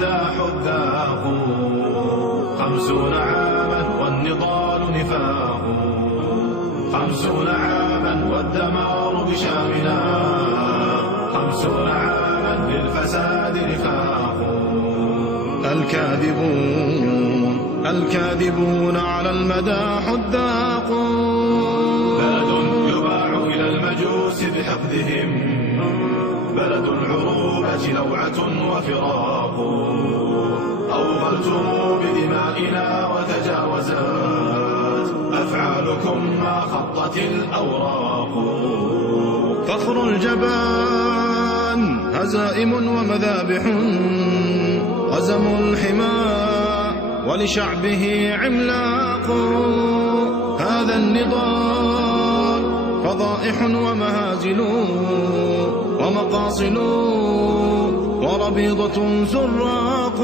المدى حذاق 50 عاما والنضال نفاق 50 عاما والدمار بشامنا 50 عاما للفساد رفاق الكاذبون على المدى حذاق بلد يباع إلى المجوس بحقدهم بلد العروبة لوعة وفراق أوغلتم بدمائنا وتجاوزات أفعالكم ما خطت الأوراق فخر الجبان هزائم ومذابح غزم الحمى ولشعبه عملاق هذا النضال فضائح ومهازل ومقاصل وربيضة زراق